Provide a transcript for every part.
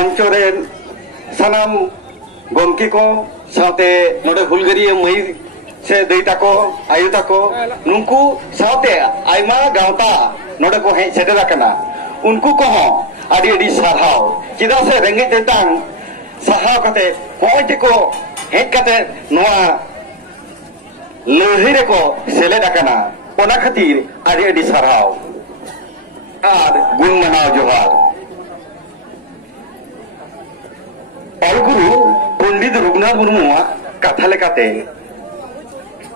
मंचरे सानाम गमके को साथे नोडे हुलगरिया मई से दई ताको आयु ताको नुंकु साथे आयमा गावता नोडे को हे सेटेरा कना उनको को आदि आदि साहाव चिदा से रेंगे तेतांग साहाव कते होय को हे कते नोआ लहरी रे को सेलेदा कना ओना खातिर आदि आदि साहाव आर गुण मनाव जोहार अलगुरु पंडित रघुनाथ मुर्मू कथा लेकाते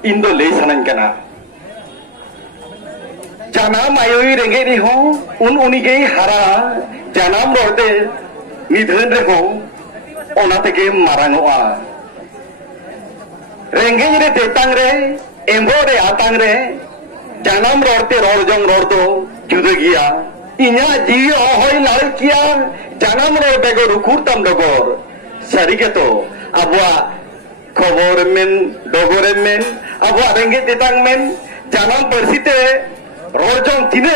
इन दो ले सानाñ कना जानाम आयोई रेंगे रे हो उन उनिगे हारा जानाम रोते निधन रे हो ओना तेगे मारांगोआ रेंगे रे तेतांग रे एम्बो रे आतांग रे जानाम रोते रोजों रोड दो जुदा गिया इन्या जीवी होय लाल किया जानाम रो बेगो रुकुरतम डगोर सारी के तो अबवा खबर मेन डगोरे मेन अबवा रेंगे तेतांग मेन जानाम परसिते रोजों तिना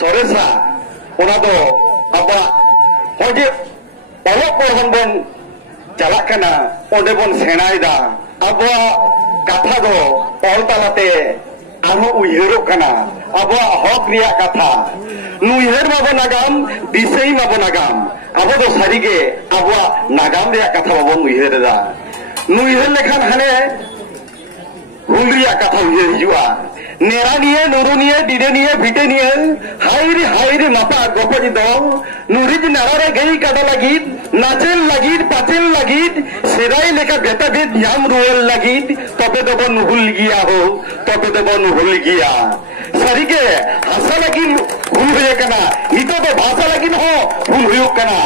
सोरेसा ओना दो अबवा होजे ओलो पढ़न बन चला कना ओंडे बन सेनायदा अबवा कथा दो ओल तालाते आरो उयहरो कना अबवा हक रिया कथा नुयहर माबो नागाम दिसै माबो नागाम अब दो सारिगे अबवा नागाम रिया कथा माबो उयहरदा नुयहर लेखान हाने हुल रिया कथा उयहर हिजुआ नेरानिये नुरुनिये दिदेनिये भिटेनिये हायरे मापा गोपजी दो नुरिज नारारे गई कादा लागिद नाचेल लागिद पाचेल लागिद सेराई लेका बेटा बेद याम रुएल लागिद तबे देबो नुहुल गिया हो तबे देबो नुहुल गिया सारिगे हासा लागिन हुल होये कना नितो तो भाषा लागिन हो हुल होयो कना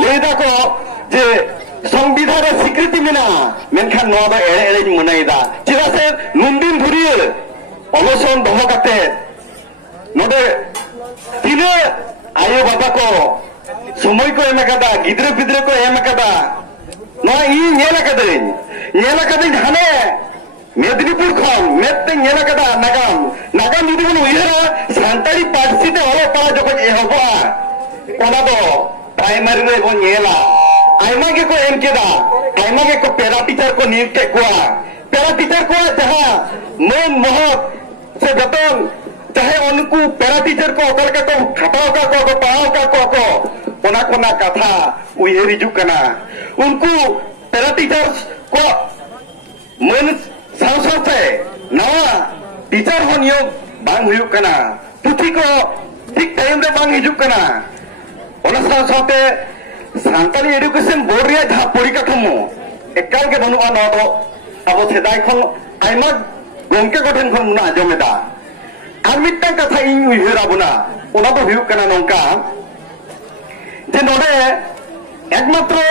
लेदा को जे संविधान स्वीकृति मेना मेनखान नोआ दो एड़े एड़े मनाइदा चिदा से नुनदिन धुरिये अवसन दहो काते नोडे तिने आयो बाबा को समय को एम कदा गिद्रे पिद्रे को एम कदा नोआ इ नेला कदिन हाने मेदिनीपुर खन मेते नेला कदा नागाम जुदी बन उयहरा सांताली पार्सी ते ओलो पा जको एहबा ओना दो प्राइमरी रे बन नेला आयमा के को एम केदा आयमा के को पेरा टीचर को नियुक्त के कुआ पेरा टीचर को जहां मन महत से बेतन चाहे उनको पेरा टीचर को ओकल का को खटाव का को पाव का को ओना कोना कथा उयहर हिजु कना उनको पेरा टीचर्स को मन सावसाते नवा टीचर हो नियोग बांग हुयु कना पुथी को ठीक टाइम रे बांग हिजु कना ओना सावसाते सांताली एडुकेशन बोर्ड रे जहां परिकाठमो एकाल के बनुआ न दो अब सेदाय खन आइमा गमके गठन खन मुना आजमेदा आर मिटटां कथा इन उयहरा बुना ओना दो हुयु कना नंका जे नोडे एकमात्र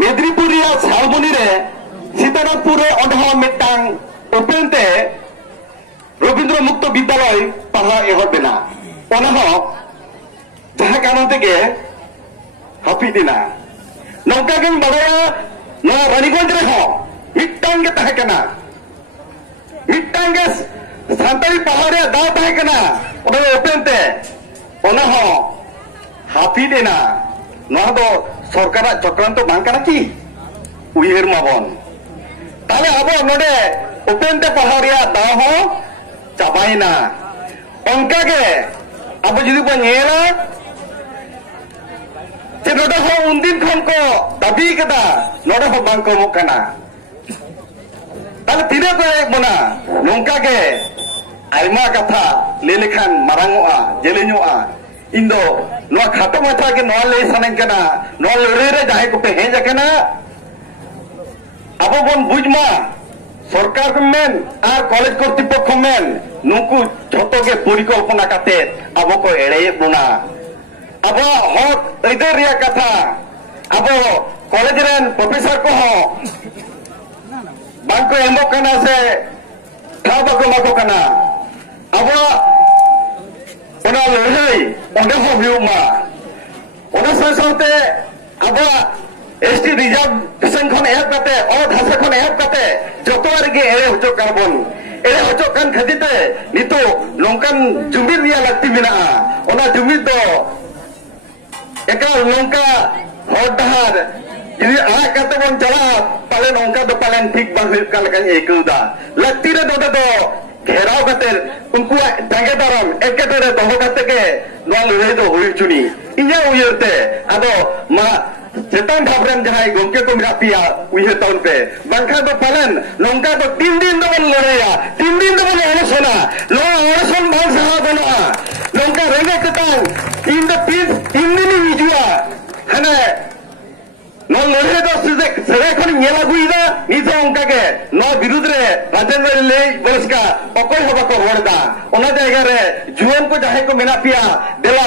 मेदिनीपुर रिया सालबनी रे सीतारामपुर रे ओंडहा मिटटां ओपेन ते रविंद्र मुक्त विद्यालय पढ़ा एहबेना ओना हो जहां कारण तेगे हाफिदिना नौका गेन बड़ाया नो रानीगंज रे हो मिटटां के तहे कना मिटटां के सांताली पहाड़े दाव तहे कना ओना ओपेन ते ओना हो हाफिदिना नो दो सरकार चक्रांत बांग कना की उयहर माबन ताले आबो नोडे ओपेन ते पहाड़िया दाव हो चाबाइना ओनका के अब जुदी बन नेला जे नोडे हो उनदिन खन को दाबी कदा नोडे हो बांग को कना ताले तिने को बना नोंका के आयमा कथा ले लेखान मारांगोआ जेलेñoa इंदो नो खाटो माथा के नो ले सानाñ कना नो लड़े रे जाहे को पे हेज कना अब बन बुझमा सरकार मेन आर कॉलेज कर्तृपक्ष मेन नुकु झोतो के परिकल्पना काते अब को एड़े बुना अब हक ऐदर रिया कथा अब कॉलेज रेन प्रोफेसर को हो बांको एमो कना से था बको मको कना अब ओना लड़ाई ओंडे हो हुयुमा ओना साथे अब एसटी रिजर्वेशन खन एहब कते और भाषा खन एहब कते जतोर गे एरे होचो कारबन एरे होचो कान खदिते नितो नोंकान जुमिर रिया लगती बिना ओना जुमिर दो एकाल नौका हर डहार जुदी आड़ काते बन चला पाले नौका दो पालन ठीक बांग हुई का लगा एकउदा लत्ती रे दोटा दो घेराव काते उनको जांगे दाराम एकेटरे दोहो काते के नोआ लड़ाई दो हुई चुनी इया उयरते आदो मा चेतन ढाबरेम जहां गोमके को मिला पिया उहे टाउन पे बांखा तो पालन नौका तो 3 दिन दो बन लड़ाया 3 दिन दो बन अनसना लो अनसन भाव सहा बना नौका रेंगे कतान 3 दिन हिजुआ हने नो लड़े दो सदे खन नेला गुइदा निसे उनका के नो विरुद्ध रे राजेंद्र ले बरसका अकोय हबा को रोडदा ओना जगह रे जुवन को जाहे को मेना पिया देला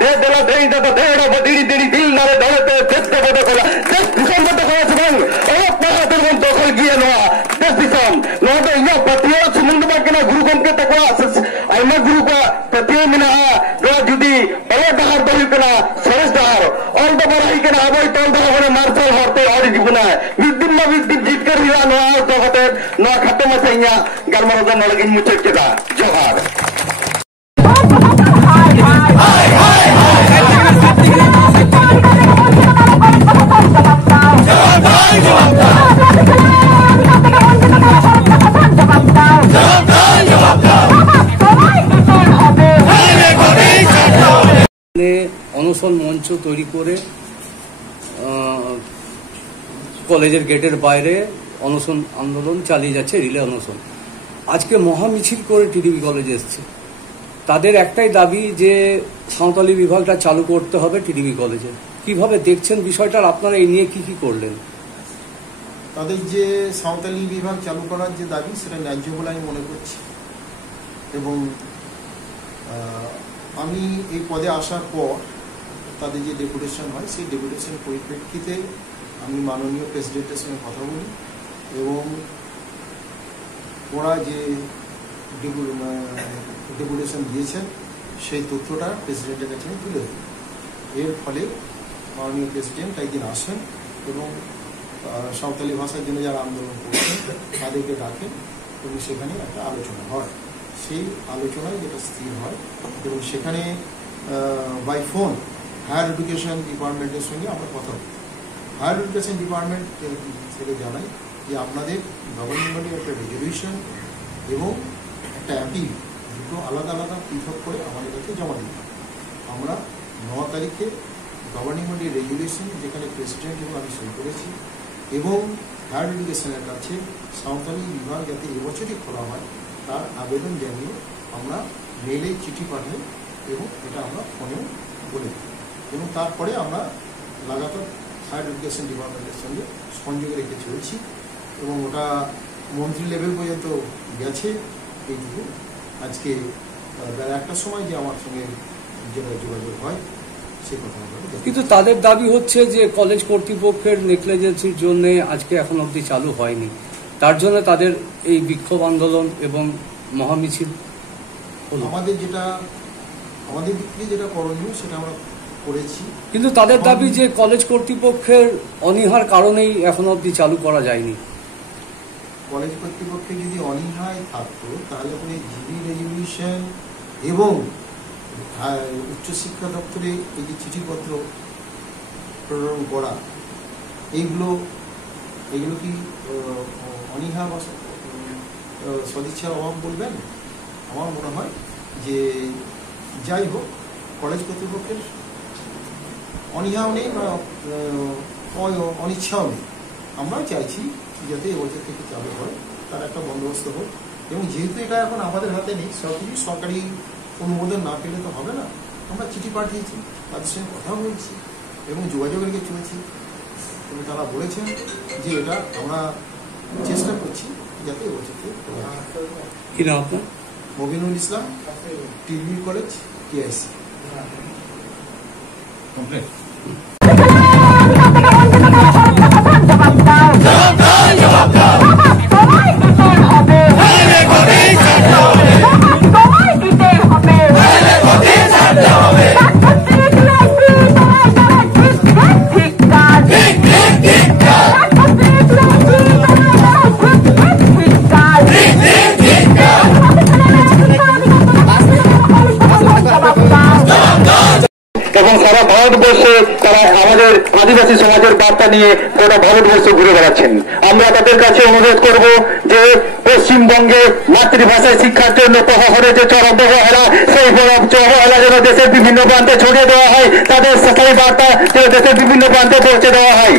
दे इदा तो देड़ो बडीडी देड़ी दिल नारे दौलते देश को बदो कोला देश दिसम बदो कोला सबन ओ पहाड़ बन दखल गिया नो देश दिसम नो तो इया पतियो सुमंद बा केना गुरु गम के तकवा आइमा गुरु का पतियो मिना दो जुदी अरे बाहर दही केना सरस दार ऑल द बराई केना अबई तल द होने मार्शल हरते और जीवना विदिन ना विदिन जीत कर हिला नो तो होते नो खत्म सैया गरमरदा नलगिन मुचक केदा जोहार অনশন মঞ্চ তৈরি করে কলেজের গেটের বাইরে অনশন আন্দোলন চালিয়ে যাচ্ছে রিলে অনশন। আজকে মহামিছিল করে টিডিবি কলেজে এসছে। তাদের একটাই দাবি যে সাঁওতালি বিভাগটা চালু করতে হবে টিডিবি কলেজে। কিভাবে দেখছেন বিষয়টা, আপনারা এই নিয়ে কি করলেন? তাদের যে সাঁওতালি বিভাগ চালু করার যে দাবি সেটা ন্যায্য বলে আমি মনে করছি এবং আমি এই পদে আসার পর তাদের যে ডেপুটেশন হয় সেই ডেপুটেশন পরিপ্রেক্ষিতে আমি মাননীয় প্রেসিডেন্টের সঙ্গে কথা বলি এবং ওরা যে ডেপুটেশন দিয়েছেন সেই তথ্যটা প্রেসিডেন্টের কাছে তুলে দিই। এর ফলে মাননীয় প্রেসিডেন্ট একদিন আসেন এবং সাঁওতালি ভাষার জন্য যারা আন্দোলন করছেন তাদেরকে ডাকেন এবং সেখানে একটা আলোচনা হয়। সেই আলোচনায় যেটা স্থির হয় এবং সেখানে বাই ফোন হায়ার এডুকেশন ডিপার্টমেন্টের সঙ্গে আমরা কথা বলি। হায়ার এডুকেশন ডিপার্টমেন্ট থেকে জানাই যে আপনাদের গভর্নিং বডির একটা রেজলিউশন এবং একটা অ্যাপিল দুটো আলাদা আলাদা পৃথক করে আমাদের কাছে জমা দিতে হবে। আমরা 9 তারিখে গভর্নিং বডির রেজলিউশন যেখানে প্রেসিডেন্ট এবং আমি সই করেছি এবং হায়ার এডুকেশনের কাছে সাঁওতালি বিভাগ যাতে এবছরই খোলা হয় তার আবেদন জানিয়ে আমরা মেলে চিঠি পাঠাই এবং এটা আমরা ফোনেও বলে দিই এবং তারপরে আমরা লাগাতার হায়ার এডুকেশন ডিপার্টমেন্টের সঙ্গে সংযোগে রেখে চলছি এবং ওটা মন্ত্রী লেভেল পর্যন্ত গেছে। এইটুকু আজকে বেলা 1টার সময় যে আমার সঙ্গে যেটা যোগাযোগ হয় সে কথা কিন্তু তাদের দাবি হচ্ছে যে কলেজ কর্তৃপক্ষের নেগলিজেন্সির জন্য আজকে এখন অবধি চালু হয়নি, তার জন্য তাদের এই বিক্ষোভ আন্দোলন এবং মহামিছিল। আমাদের দিক থেকে যেটা করণীয় সেটা আমরা করেছি, কিন্তু তাদের দাবি যে কলেজ কর্তৃপক্ষের অনীহার কারণেই এখন অবধি চালু করা যায়নি। কলেজ কর্তৃপক্ষের যদি অনীহায় থাকতো তাহলে পরে জিবি রেজলিউশন এবং উচ্চশিক্ষা দপ্তরে এই যে চিঠিপত্র প্রেরণ করা এইগুলো কি অনীহা বা সদিচ্ছার অভাব বলবেন? আমার মনে হয় যে যাই হোক কলেজ কর্তৃপক্ষের অনীহাও নেই বা অনিচ্ছাও নেই। আমরা চাইছি যাতে এবছর থেকে চালু হয় তার একটা বন্দোবস্ত হোক এবং যেহেতু এটা এখন আমাদের হাতে নেই, সবকিছু সরকারি অনুমোদন না পেলে তো হবে না। আমরা চিঠি পাঠিয়েছি, তাদের সঙ্গে কথা বলছি এবং যোগাযোগ রেখে চলেছি এবং তারা বলেছেন যে এটা আমরা চেষ্টা করছি যাতে এবছর থেকে। মবিনুল ইসলাম, টিবি কলেজ, টিআইসি। এবং সারা ভারতবর্ষের নিয়ে গোটা ভারতবর্ষ ঘুরে বেড়াচ্ছেন। আমরা তাদের কাছে অনুরোধ করব যে পশ্চিমবঙ্গে মাতৃভাষায় শিক্ষার জন্য প্রশাসনের যে চরম অবহেলা, সেই অবহেলা যেন দেশের বিভিন্ন প্রান্তে ছড়িয়ে দেওয়া হয়, তাদের সেই বার্তা যেন দেশের বিভিন্ন প্রান্তে পৌঁছে দেওয়া হয়।